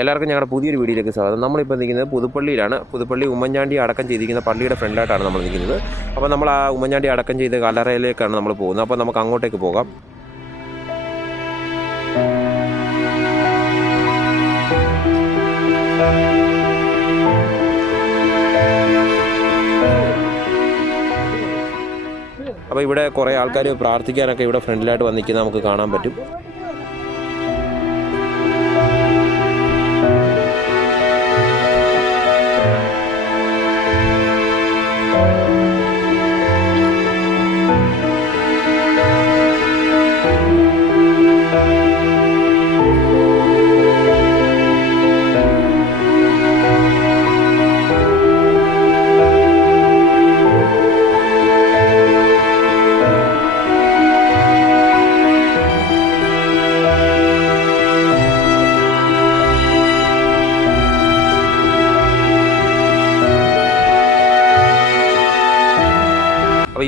എല്ലാവർക്കും ഞങ്ങളുടെ പുതിയൊരു വീഡിയോയിലേക്ക് സ്വാഗതം. നമ്മളിപ്പോൾ നിൽക്കുന്നത് പുതുപ്പള്ളിയിലാണ്. പുതുപ്പള്ളി ഉമ്മൻചാണ്ടി അടക്കം ചെയ്തിരിക്കുന്ന പള്ളിയുടെ ഫ്രണ്ടിലായിട്ടാണ് നമ്മൾ നിൽക്കുന്നത്. അപ്പോൾ നമ്മൾ ആ ഉമ്മൻചാണ്ടി അടക്കം ചെയ്ത കല്ലറയിലേക്കാണ് നമ്മൾ പോകുന്നത്. അപ്പോൾ നമുക്ക് അങ്ങോട്ടേക്ക് പോകാം. അപ്പോൾ ഇവിടെ കുറേ ആൾക്കാർ പ്രാർത്ഥിക്കാനൊക്കെ ഇവിടെ ഫ്രണ്ടിലായിട്ട് വന്നിരിക്കുന്നത് നമുക്ക് കാണാൻ പറ്റും.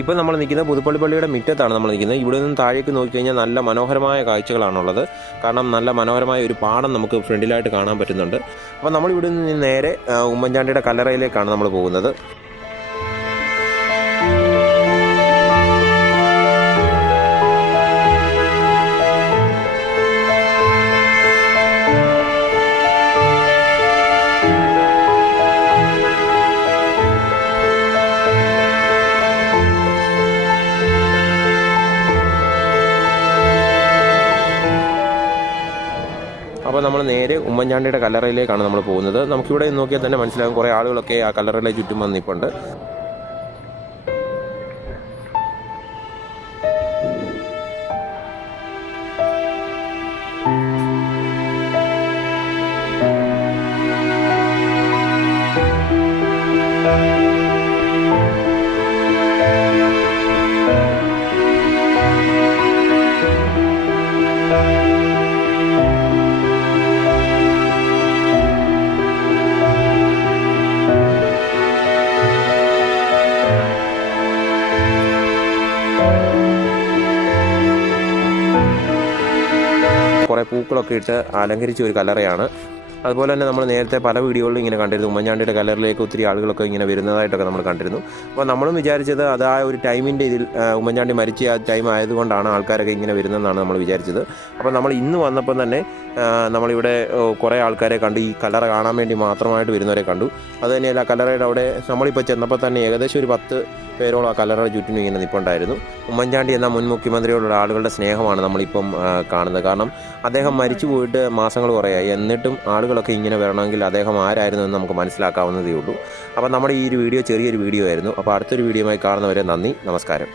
ഇപ്പോൾ നമ്മൾ നിൽക്കുന്നത് പുതുപ്പള്ളി പള്ളിയുടെ മുറ്റത്താണ് നമ്മൾ നിൽക്കുന്നത്. ഇവിടെ നിന്ന് താഴേക്ക് നോക്കിക്കഴിഞ്ഞാൽ നല്ല മനോഹരമായ കാഴ്ചകളാണുള്ളത്. കാരണം നല്ല മനോഹരമായ ഒരു പാടം നമുക്ക് ഫ്രണ്ടിലായിട്ട് കാണാൻ പറ്റുന്നുണ്ട്. അപ്പോൾ നമ്മൾ ഇവിടെ നിന്ന് നേരെ ഉമ്മൻചാണ്ടിയുടെ കല്ലറയിലേക്കാണ് നമ്മൾ പോകുന്നത്. നേരെ ഉമ്മൻചാണ്ടിയുടെ കല്ലറയിലേക്കാണ് നമ്മൾ പോകുന്നത്. നമുക്കിവിടെ നോക്കിയാൽ തന്നെ മനസ്സിലാകും കുറേ ആളുകളൊക്കെ ആ കല്ലറയിലെ ചുറ്റും വന്നിപ്പുണ്ട് thank കുറേ പൂക്കളൊക്കെ ഇട്ട് അലങ്കരിച്ച ഒരു കല്ലറയാണ് അതുപോലെ തന്നെ നമ്മൾ നേരത്തെ പല വീഡിയോകളിലും ഇങ്ങനെ കണ്ടിരുന്നു. ഉമ്മൻചാണ്ടിയുടെ കലറിലേക്ക് ഒത്തിരി ആളുകളൊക്കെ ഇങ്ങനെ വരുന്നതായിട്ടൊക്കെ നമ്മൾ കണ്ടിരുന്നു. അപ്പോൾ നമ്മളും വിചാരിച്ചത് അത് ആ ഒരു ടൈമിന്റെ ഇതിൽ ഉമ്മൻചാണ്ടി മരിച്ച ആ ടൈം ആയതുകൊണ്ടാണ് ആൾക്കാരൊക്കെ ഇങ്ങനെ വരുന്നതെന്നാണ് നമ്മൾ വിചാരിച്ചത്. അപ്പോൾ നമ്മൾ ഇന്ന് വന്നപ്പം തന്നെ നമ്മളിവിടെ കുറേ ആൾക്കാരെ കണ്ടു. ഈ കല്ലറ കാണാൻ വേണ്ടി മാത്രമായിട്ട് വരുന്നവരെ കണ്ടു. അത് തന്നെയല്ല ആ കല്ലറയുടെ അവിടെ നമ്മളിപ്പോൾ ചെന്നപ്പോൾ തന്നെ ഏകദേശം ഒരു പത്ത് പേരോളം ആ കലറുടെ ചുറ്റിനും ഇങ്ങനെ നിൽപ്പുണ്ടായിരുന്നു ഉമ്മൻചാണ്ടി എന്ന മുൻ മുഖ്യമന്ത്രിയോടുള്ള ആളുകളുടെ സ്നേഹമാണ് നമ്മളിപ്പം കാണുന്നത്. കാരണം അദ്ദേഹം മരിച്ചു പോയിട്ട് മാസങ്ങൾ കുറേയായി. എന്നിട്ടും ആളുകളൊക്കെ ഇങ്ങനെ വരണമെങ്കിൽ അദ്ദേഹം ആരായിരുന്നു എന്ന് നമുക്ക് മനസ്സിലാക്കാവുന്നതേ ഉള്ളൂ. അപ്പോൾ നമ്മുടെ ഈ ഒരു വീഡിയോ ചെറിയൊരു വീഡിയോ ആയിരുന്നു. അപ്പോൾ അടുത്തൊരു വീഡിയോയുമായി കാണുന്നവരെ നന്ദി നമസ്കാരം.